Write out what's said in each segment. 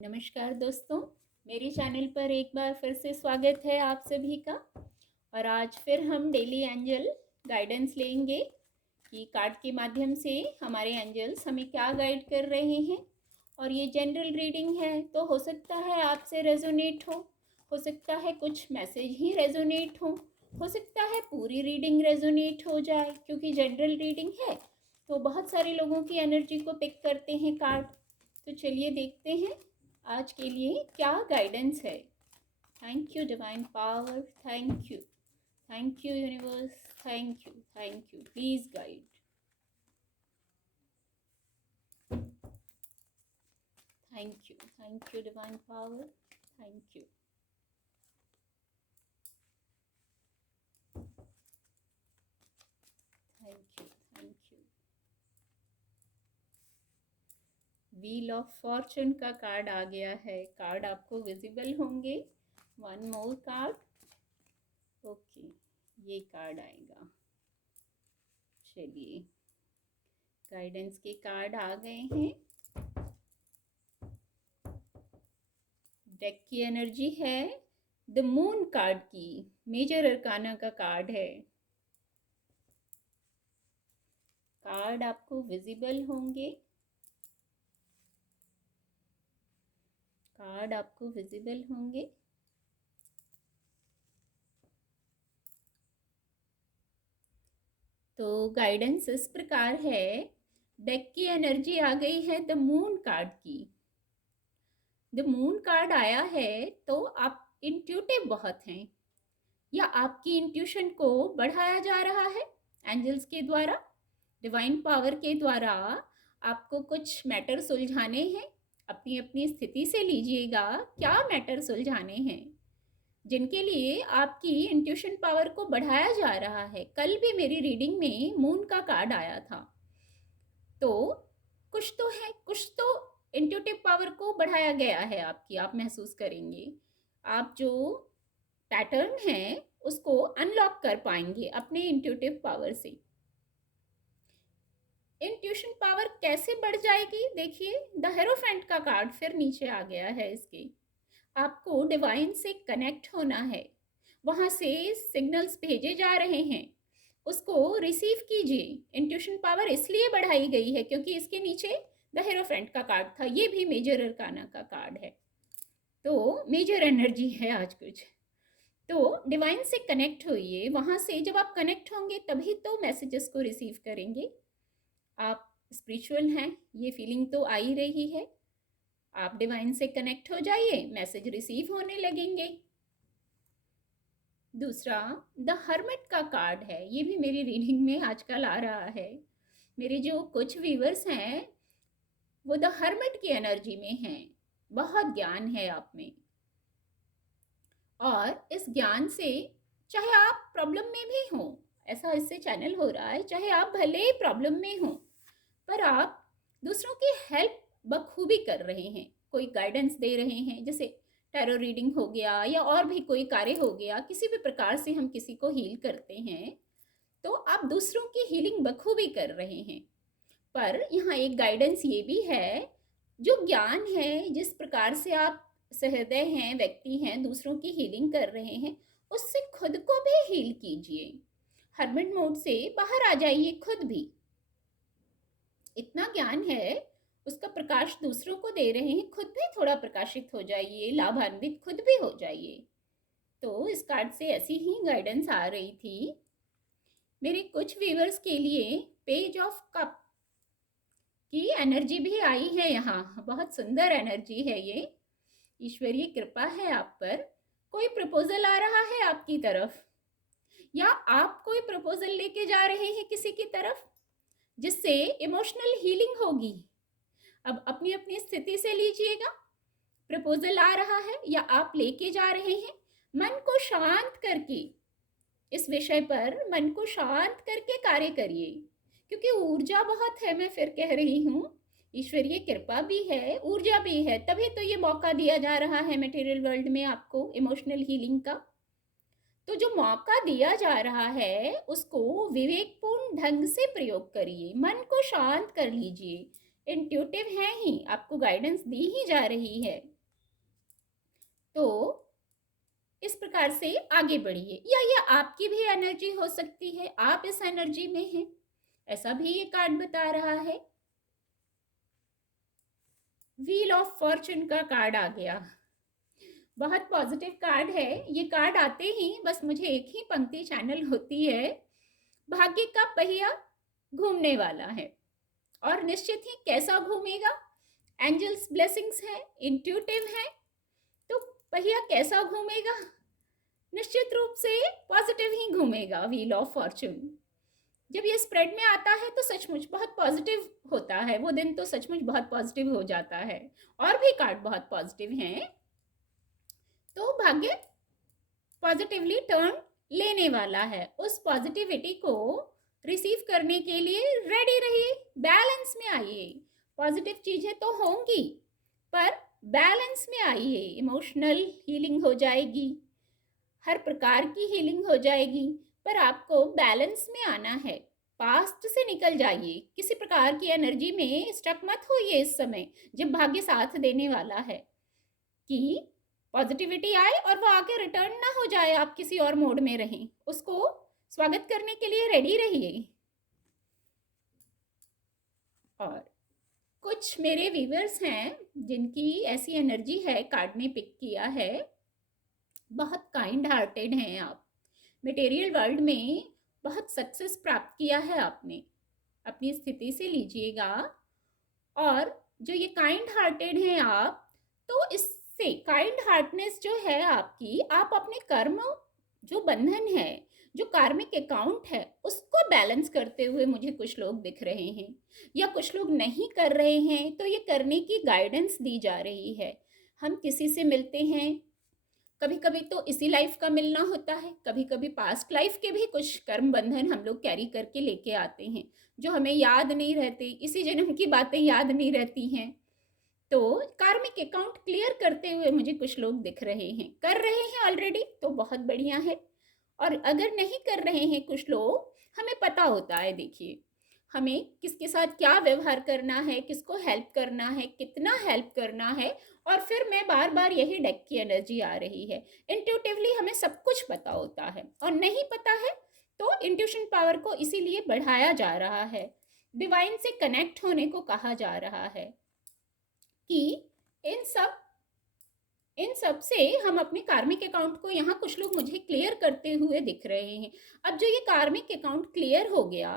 नमस्कार दोस्तों, मेरे चैनल पर एक बार फिर से स्वागत है आप सभी का। और आज फिर हम डेली एंजल गाइडेंस लेंगे कि कार्ड के माध्यम से हमारे एंजल्स हमें क्या गाइड कर रहे हैं। और ये जनरल रीडिंग है, तो हो सकता है आपसे रेजोनेट हो सकता है कुछ मैसेज ही रेजोनेट हो सकता है पूरी रीडिंग रेजोनेट हो जाए, क्योंकि जनरल रीडिंग है तो बहुत सारे लोगों की एनर्जी को पिक करते हैं कार्ड। तो चलिए देखते हैं आज के लिए क्या गाइडेंस है। Thank you divine power, thank you universe, thank you, please guide. Thank you divine power, thank you. Thank you. Wheel of Fortune का कार्ड आ गया है। कार्ड आपको विजिबल होंगे। One more card. ओके, ये कार्ड आएगा। चलिए, guidance के card आ गए हैं। डेक की एनर्जी है द मून कार्ड की, मेजर अरकाना का कार्ड है। कार्ड आपको विजिबल होंगे। कार्ड आपको विजिबल होंगे। तो गाइडेंस इस प्रकार है। डेक की एनर्जी आ गई है द मून कार्ड की। द मून कार्ड आया है तो आप इंट्यूटिव बहुत हैं, या आपकी इंट्यूशन को बढ़ाया जा रहा है एंजल्स के द्वारा, डिवाइन पावर के द्वारा। आपको कुछ मैटर सुलझाने हैं। अपनी अपनी स्थिति से लीजिएगा क्या मैटर सुलझाने हैं, जिनके लिए आपकी इंट्यूशन पावर को बढ़ाया जा रहा है। कल भी मेरी रीडिंग में मून का कार्ड आया था। तो कुछ तो है, कुछ तो इंट्यूटिव पावर को बढ़ाया गया है आपकी। आप महसूस करेंगे, आप जो पैटर्न है उसको अनलॉक कर पाएंगे अपने इंट्यूटिव पावर से। इंट्यूशन पावर कैसे बढ़ जाएगी? देखिए, द हेरोफेंट का कार्ड फिर नीचे आ गया है इसके। आपको डिवाइन से कनेक्ट होना है। वहां से सिग्नल्स भेजे जा रहे हैं, उसको रिसीव कीजिए। इंट्यूशन पावर इसलिए बढ़ाई गई है क्योंकि इसके नीचे द हेरोफेंट का कार्ड था। ये भी मेजर अरकाना का कार्ड है, तो मेजर एनर्जी है आज कुछ। तो डिवाइन से कनेक्ट होइए। वहां से जब आप कनेक्ट होंगे तभी तो मैसेजेस को रिसीव करेंगे। आप स्पिरिचुअल हैं, ये फीलिंग तो आ ही रही है। आप डिवाइन से कनेक्ट हो जाइए, मैसेज रिसीव होने लगेंगे। दूसरा, द हर्मिट का कार्ड है। ये भी मेरी रीडिंग में आजकल आ रहा है। मेरे जो कुछ व्यूअर्स हैं वो द हर्मिट की एनर्जी में हैं। बहुत ज्ञान है आप में, और इस ज्ञान से चाहे आप प्रॉब्लम में भी हों, ऐसा इससे चैनल हो रहा है, चाहे आप भले प्रॉब्लम में हों पर आप दूसरों की हेल्प बखूबी कर रहे हैं। कोई गाइडेंस दे रहे हैं, जैसे टैरो रीडिंग हो गया या और भी कोई कार्य हो गया। किसी भी प्रकार से हम किसी को हील करते हैं तो आप दूसरों की हीलिंग बखूबी कर रहे हैं। पर यहाँ एक गाइडेंस ये भी है, जो ज्ञान है, जिस प्रकार से आप सहृदय हैं, व्यक्ति हैं, दूसरों की हीलिंग कर रहे हैं, उससे खुद को भी हील कीजिए। हर्मिट मोड से बाहर आ जाइए खुद भी। इतना ज्ञान है, उसका प्रकाश दूसरों को दे रहे हैं, खुद भी थोड़ा प्रकाशित हो जाइए, लाभान्वित खुद भी हो जाइए। तो इस कार्ड से ऐसी ही गाइडेंस आ रही थी। मेरे कुछ व्यूअर्स के लिए पेज ऑफ कप की एनर्जी भी आई है। यहाँ बहुत सुंदर एनर्जी है ये। ईश्वरीय कृपा है आप पर। कोई प्रपोजल आ रहा है आपकी तरफ, या आप कोई प्रपोजल लेके जा रहे हैं किसी की तरफ, जिससे इमोशनल हीलिंग होगी। अब अपनी अपनी स्थिति से लीजिएगा। प्रपोजल आ रहा है या आप लेके जा रहे हैं, मन को शांत करके, इस विषय पर मन को शांत करके कार्य करिए, क्योंकि ऊर्जा बहुत है। मैं फिर कह रही हूँ, ईश्वरीय कृपा भी है, ऊर्जा भी है, तभी तो ये मौका दिया जा रहा है मटेरियल वर्ल्ड में आपको इमोशनल हीलिंग का। तो जो मौका दिया जा रहा है उसको विवेकपूर्ण ढंग से प्रयोग करिए। मन को शांत कर लीजिए, इंट्यूटिव हैं ही, आपको गाइडेंस दी ही जा रही है। तो इस प्रकार से आगे बढ़िए। या ये आपकी भी एनर्जी हो सकती है, आप इस एनर्जी में हैं, ऐसा भी ये कार्ड बता रहा है। व्हील ऑफ फॉर्चून का कार्ड आ गया, बहुत पॉजिटिव कार्ड है। ये कार्ड आते ही बस मुझे एक ही पंक्ति चैनल होती है, भाग्य का पहिया घूमने वाला है। और निश्चित ही कैसा घूमेगा, एंजल्स ब्लेसिंग्स है, इंट्यूटिव है, तो पहिया कैसा घूमेगा, निश्चित रूप से पॉजिटिव ही घूमेगा। व्हील ऑफ फॉर्चून जब ये स्प्रेड में आता है तो सचमुच बहुत पॉजिटिव होता है, वो दिन तो सचमुच बहुत पॉजिटिव हो जाता है। और भी कार्ड बहुत पॉजिटिव हैं, तो भाग्य पॉजिटिवली टर्न लेने वाला है। उस पॉजिटिविटी को रिसीव करने के लिए रेडी रहिए, बैलेंस में आइए। पॉजिटिव चीजें तो होंगी पर बैलेंस में आइए। इमोशनल हीलिंग हो जाएगी, हर प्रकार की हीलिंग हो जाएगी, पर आपको बैलेंस में आना है। पास्ट से निकल जाइए, किसी प्रकार की एनर्जी में स्टक मत होइए इस समय जब भाग्य साथ देने वाला है, कि पॉजिटिविटी आए और वो आके रिटर्न ना हो जाए, आप किसी और मोड में रहें। उसको स्वागत करने के लिए रेडी रहिए। और कुछ मेरे व्यूअर्स हैं जिनकी ऐसी एनर्जी है, कार्ड ने पिक किया है, बहुत काइंड हार्टेड हैं आप, मटेरियल वर्ल्ड में बहुत सक्सेस प्राप्त किया है आपने, अपनी स्थिति से लीजिएगा। और जो ये काइंड हार्टेड हैं आप, तो इससे काइंड हार्टनेस जो है आपकी, आप अपने कर्म जो बंधन है, जो कार्मिक अकाउंट है, उसको बैलेंस करते हुए मुझे कुछ लोग दिख रहे हैं, या कुछ लोग नहीं कर रहे हैं, तो ये करने की गाइडेंस दी जा रही है। हम किसी से मिलते हैं, कभी कभी तो इसी लाइफ का मिलना होता है, कभी कभी पास्ट लाइफ के भी कुछ कर्म बंधन हम लोग कैरी करके लेके आते हैं, जो हमें याद नहीं रहते, इसी जन्म की बातें याद नहीं रहती हैं। तो कार्मिक अकाउंट क्लियर करते हुए मुझे कुछ लोग दिख रहे हैं, कर रहे हैं ऑलरेडी, तो बहुत बढ़िया है। और अगर नहीं कर रहे हैं कुछ लोग, हमें पता होता है, देखिए हमें किसके साथ क्या व्यवहार करना है, किसको हेल्प करना है, कितना हेल्प करना है। और फिर मैं बार बार यही डेक की एनर्जी आ रही है, इंट्यूटिवली हमें सब कुछ पता होता है, और नहीं पता है तो इंट्यूशन पावर को इसीलिए बढ़ाया जा रहा है, डिवाइन से कनेक्ट होने को कहा जा रहा है, कि इन सब से हम अपने कार्मिक अकाउंट को, यहाँ कुछ लोग मुझे क्लियर करते हुए दिख रहे हैं। अब जो ये कार्मिक अकाउंट क्लियर हो गया,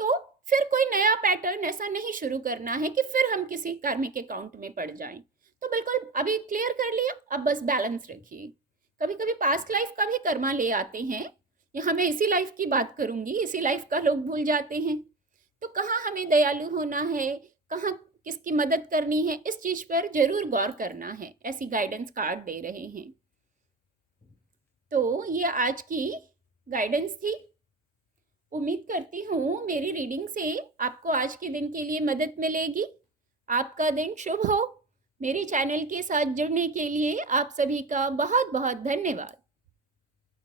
तो फिर कोई नया पैटर्न ऐसा नहीं शुरू करना है कि फिर हम किसी कार्मिक अकाउंट में पड़ जाएं। तो बिल्कुल अभी क्लियर कर लिया, अब बस बैलेंस रखिए। कभी कभी पास्ट लाइफ का भी कर्मा ले आते हैं, यहाँ मैं इसी लाइफ की बात करूंगी, इसी लाइफ का लोग भूल जाते हैं। तो कहाँ हमें दयालु होना है, कहाँ किसकी मदद करनी है, इस चीज पर जरूर गौर करना है, ऐसी गाइडेंस कार्ड दे रहे हैं। तो ये आज की गाइडेंस थी। उम्मीद करती हूँ मेरी रीडिंग से आपको आज के दिन के लिए मदद मिलेगी। आपका दिन शुभ हो। मेरे चैनल के साथ जुड़ने के लिए आप सभी का बहुत बहुत धन्यवाद।